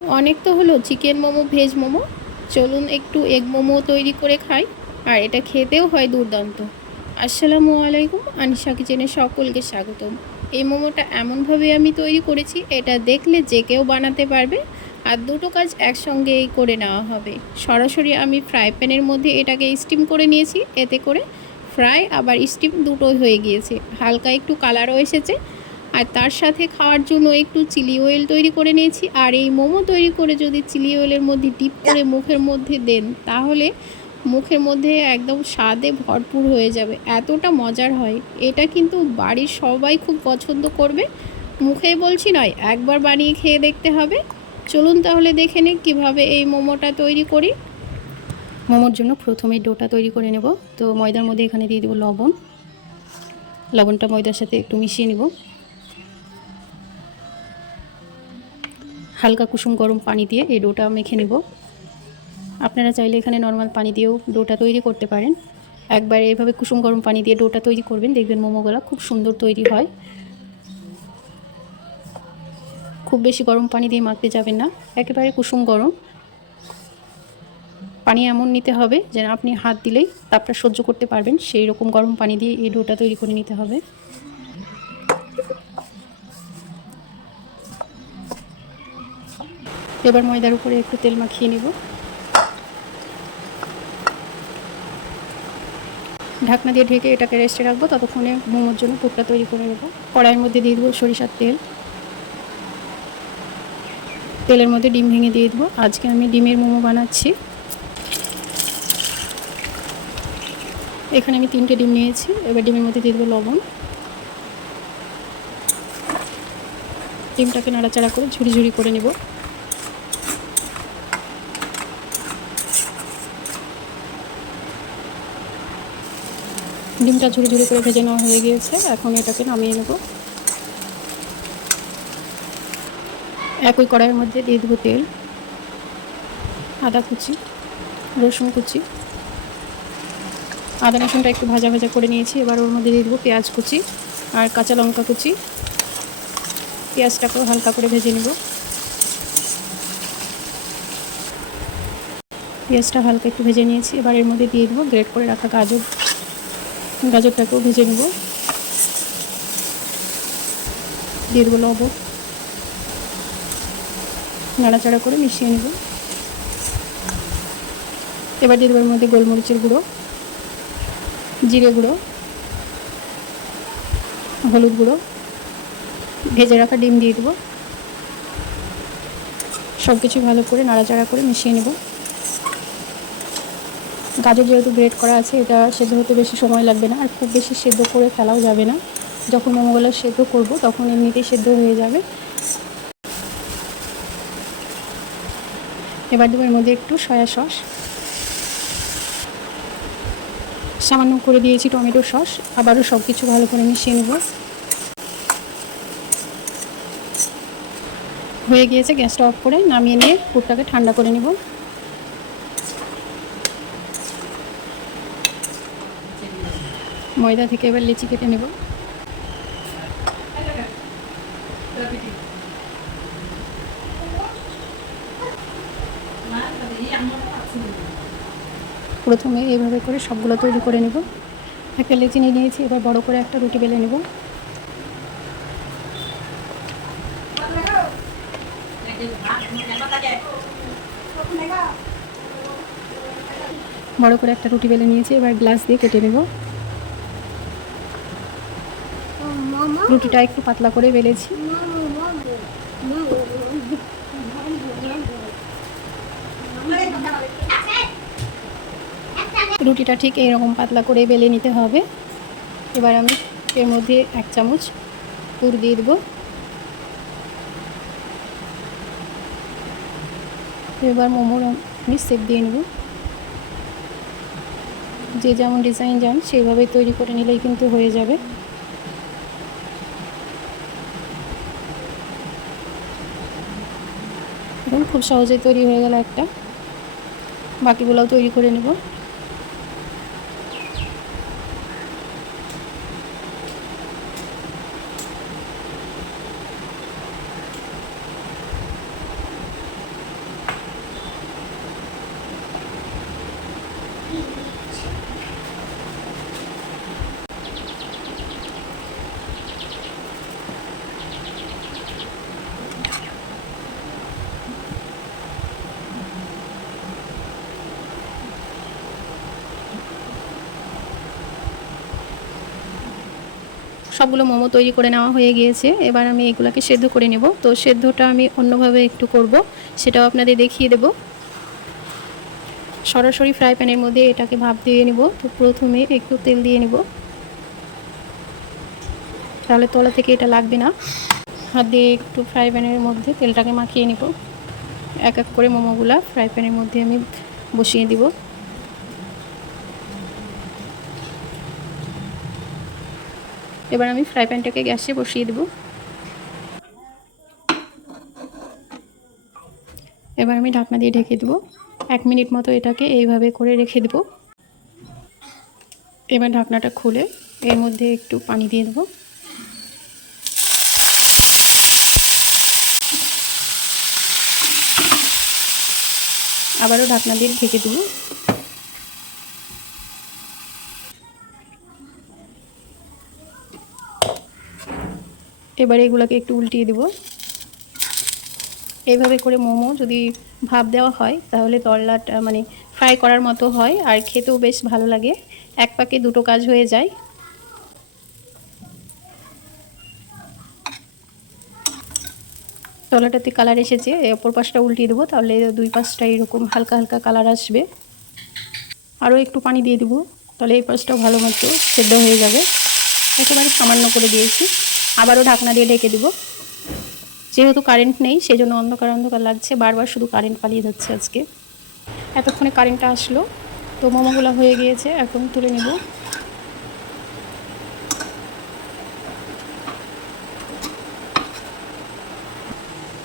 অনেক তো হলো, চিকেন মোমো, ভেজ মোমো। চলুন একটু এগ মোমো তৈরি করে খাই, আর এটা খেতেও হয় দুর্দান্ত। আসসালামু আলাইকুম, আনিশা কিচেনে সকলকে স্বাগতম। এই মোমোটা এমনভাবে আমি তৈরি করেছি, এটা দেখলে যে কেউ বানাতে পারবে, আর দুটো কাজ একসঙ্গেই করে নেওয়া হবে। সরাসরি আমি ফ্রাই প্যানের মধ্যে এটাকে স্টিম করে নিয়েছি, এতে করে ফ্রাই আবার স্টিম দুটোই হয়ে গিয়েছে। হালকা একটু কালারও এসেছে আর তার সাথে খাওয়ার জন্য একটু চিলি অয়েল তৈরি করে নিয়েছি। আর এই মোমো তৈরি করে যদি চিলি অয়েলের মধ্যে ডিপ করে মুখের মধ্যে দেন তাহলে মুখের মধ্যে একদম স্বাদে ভরপুর হয়ে যাবে। এতটা মজার হয়। এটা কিন্তু বাড়ির সবাই খুব পছন্দ করবে। মুখে বলছি নয় একবার বানিয়ে খেয়ে দেখতে হবে। চলুন তাহলে দেখে নিই কীভাবে এই মোমোটা তৈরি করি। মোমোর জন্য প্রথমে ডোটা তৈরি করে নেব। তো ময়দার মধ্যে এখানে দিয়ে দেবো লবণ। লবণটা ময়দার সাথে একটু মিশিয়ে নেব। হালকা কুসুম গরম পানি দিয়ে এই ডোটা মেখে নেব। আপনারা চাইলে এখানে নর্মাল পানি দিয়েও ডোটা তৈরি করতে পারেন। একবার এভাবে কুসুম গরম পানি দিয়ে ডোটা তৈরি করবেন, দেখবেন মোমোগুলো খুব সুন্দর তৈরি হয়। খুব বেশি গরম পানি দিয়ে মাখতে যাবেন না, একেবারে কুসুম গরম। পানি এমন নিতে হবে যেন আপনি হাত দিলেই তাপটা সহ্য করতে পারবেন, সেই রকম গরম পানি দিয়ে এই ডোটা তৈরি করে নিতে হবে। এবার ময়দার উপরে একটু তেল মাখিয়ে নেব। ঢাকনা দিয়ে ঢেকে এটাকে রেস্টে রাখব, ততক্ষণে মোমোর জন্য পুরটা তৈরি করে নেব। কড়াইয়ের মধ্যে দিয়ে দেবো সরিষার তেল। তেলের মধ্যে ডিম ভেঙে দিয়ে দেবো। আজকে আমি ডিমের মোমো বানাচ্ছি। এখানে আমি তিনটে ডিম নিয়েছি। এবার ডিমের মধ্যে দিয়ে দেবো লবণ। ডিমটাকে নাড়াচাড়া করে ঝুড়ি ঝুড়ি করে নেব। ডিমটা ঝুড়ি ঝুড়ি করে ভেজে নেওয়া হয়ে গিয়েছে, এখন এটাকে নামিয়ে নেব। একই কড়াইয়ের মধ্যে দিয়ে দেবো তেল, আদা কুচি, রসুন কুচি। আদা রসুনটা একটু ভাজা ভাজা করে নিয়েছি, এবার ওর মধ্যে দিয়ে দেবো পেঁয়াজ কুচি আর কাঁচা লঙ্কা কুচি। পেঁয়াজটাকেও হালকা করে ভেজে নেব। পেঁয়াজটা হালকা একটু ভেজে নিয়েছি, এবার এর মধ্যে দিয়ে দেবো গ্রেট করে রাখা গাজর। গাজরটাকেও ভেজে নেব। দিয়ে দেবো লবণ। নাড়াচাড়া করে মিশিয়ে নেব। এবার দিয়ে দেবো মধ্যে গোলমরিচের গুঁড়ো, জিরে গুঁড়ো, হলুদ গুঁড়ো। ভেজে রাখা ডিম দিয়ে দেবো। সব কিছু ভালো করে নাড়াচাড়া করে মিশিয়ে নেব। গাজর যেহেতু গ্রেট করা আছে, এটা সেদ্ধ হতে বেশি সময় লাগবে না আর খুব বেশি সেদ্ধ করে ফেলাও যাবে না। যখন মোমোগুলো সেদ্ধ করব, তখন এমনিতেই সেদ্ধ হয়ে যাবে। এবার দেবো এর মধ্যে একটু সয়া সস। সামান্য করে দিয়েছি টমেটো সস, আবারও সব কিছু ভালো করে মিশিয়ে নেব। হয়ে গিয়েছে গ্যাসটা অফ করে নামিয়ে নিয়ে পুরটাকে ঠান্ডা করে নেব। ময়দা থেকে এবার লিচি কেটে নেব। প্রথমে এইভাবে করে সবগুলো তৈরি করে নেব। একটা লিচি নিয়ে নিয়েছি, এবার বড় করে একটা রুটি বেলে নেব। বড় করে একটা রুটি বেলে নিয়েছি, এবার গ্লাস দিয়ে কেটে নেব। রুটিটা একটু পাতলা করে বেলেছি। রুটিটা ঠিক এইরকম পাতলা করে বেলে নিতে হবে। এবার আমি এর মধ্যে এক চামচ পুর দিয়ে দেবো। এবার মোমোর আমি সেপ দিয়ে নেব। যে যেমন ডিজাইন যান, সেইভাবে তৈরি করে নিলেই কিন্তু হয়ে যাবে। এবং খুব সহজেই তৈরি হয়ে গেল একটা। বাকিগুলোও তৈরি করে নেব। সবগুলো মোমো তৈরি করে নেওয়া হয়ে গিয়েছে। এবার আমি এগুলোকে সেদ্ধ করে নেব। তো সেদ্ধটা আমি অন্যভাবে একটু করব। সেটাও আপনাদের দেখিয়ে দেব। সরাসরি ফ্রাই প্যানের মধ্যে এটাকে ভাপ দিয়ে নেব। তো প্রথমে একটু তেল দিয়ে নেব। তাহলে তলা থেকে এটা লাগবে না। হাত দিয়ে একটু ফ্রাই প্যানের মধ্যে তেলটাকে মাখিয়ে নেব। এক এক করে মোমোগুলা ফ্রাই প্যানের মধ্যে আমি বসিয়ে দিব। এবার আমি ফ্রাই প্যানটাকে গ্যাসে বসিয়ে দেব। এবার আমি ঢাকনা দিয়ে ঢেকে দেবো। এক মিনিট মতো এটাকে এইভাবে করে রেখে দেব। এবার ঢাকনাটা খুলে এর মধ্যে একটু পানি দিয়ে দেবো। আবারও ঢাকনা দিয়ে ঢেকে দেবো। এবারে এগুলোকে একটু উল্টিয়ে দেবো। এইভাবে করে মোমো যদি ভাপ দেওয়া হয়, তাহলে তরলাটা মানে ফ্রাই করার মতো হয়, আর খেতেও বেশ ভালো লাগে। এক পাকে দুটো কাজ হয়ে যায়। তলাটাতে কালার এসেছে অপর পাশটা উল্টিয়ে দেবো, তাহলে দুই পাশটা এরকম হালকা হালকা কালার আসবে। আরও একটু পানি দিয়ে দেবো, তাহলে এই পাশটা ভালো মতো সেদ্ধ হয়ে যাবে। একেবারে সামান্য করে দিয়েছি। আবারও ঢাকনা দিয়ে ঢেকে দেবো। যেহেতু কারেন্ট নেই সেই জন্য অন্ধকার অন্ধকার লাগছে। বারবার শুধু কারেন্ট পালিয়ে যাচ্ছে আজকে। এতক্ষণে কারেন্টটা আসলো, তো মোমোগুলো হয়ে গিয়েছে, এখন তুলে নেব।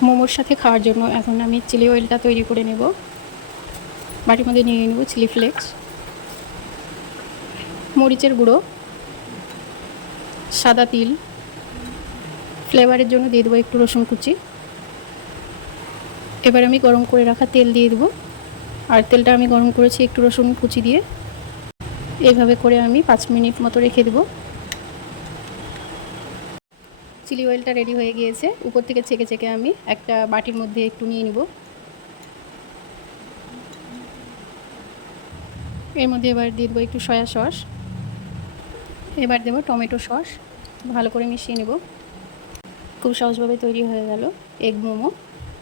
মোমোর সাথে খাওয়ার জন্য এখন আমি চিলি অয়েলটা তৈরি করে নেব। বাটির মধ্যে নিয়ে নেব চিলি ফ্লেক্স মরিচের গুঁড়ো, সাদা তিল ফ্লেভারের জন্য দিয়ে দেবো একটু রসুন কুচি। এবার আমি গরম করে রাখা তেল দিয়ে দেবো। আর তেলটা আমি গরম করেছি একটু রসুন কুচি দিয়ে। এইভাবে করে আমি পাঁচ মিনিট মতো রেখে দেবো। চিলি অয়েলটা রেডি হয়ে গিয়েছে। উপর থেকে ছেঁকে ছেঁকে আমি একটা বাটির মধ্যে একটু নিয়ে নিব। এর মধ্যে এবার দিয়ে দেবো একটু সয়া সস। এবার দেবো টমেটো সস। ভালো করে মিশিয়ে নেব। খুব সহজভাবে তৈরি হয়ে গেল এগ মোমো।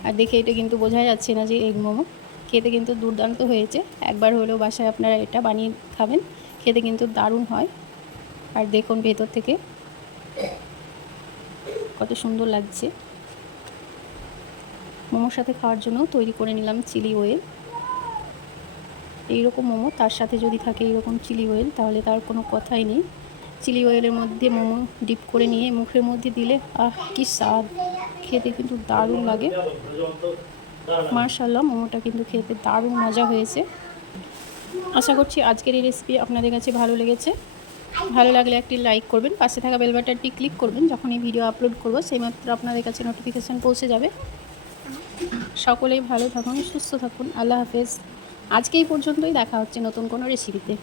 আর দেখে এটা কিন্তু বোঝা যাচ্ছে না যে এগ মোমো। খেতে কিন্তু দুর্দান্ত হয়েছে। একবার হলেও বাসায় আপনারা এটা বানিয়ে খাবেন। খেতে কিন্তু দারুণ হয়। আর দেখুন ভেতর থেকে কত সুন্দর লাগছে। মোমোর সাথে খাওয়ার জন্য তৈরি করে নিলাম চিলি অয়েল। এইরকম মোমো তার সাথে যদি থাকে এইরকম চিলি ওয়েল তাহলে তার কোনো কথাই নেই। চিলি অয়েলের মধ্যে মোমো ডিপ করে নিয়ে মুখের মধ্যে দিলে, আহ, কি স্বাদ। খেতে কিন্তু দারুণ লাগে। মার্শাল্লাহ মোমোটা কিন্তু খেতে দারুণ মজা হয়েছে। আশা করছি আজকের এই রেসিপি আপনাদের কাছে ভালো লেগেছে। ভালো লাগলে একটি লাইক করবেন, পাশে থাকা বেল বাটনটি ক্লিক করবেন। যখন এই ভিডিও আপলোড করব সেই মাত্র আপনাদের কাছে নোটিফিকেশান পৌঁছে যাবে। সকলেই ভালো থাকুন, সুস্থ থাকুন। আল্লাহ হাফেজ। আজকে এই পর্যন্তই, দেখা হচ্ছে নতুন কোনো রেসিপিতে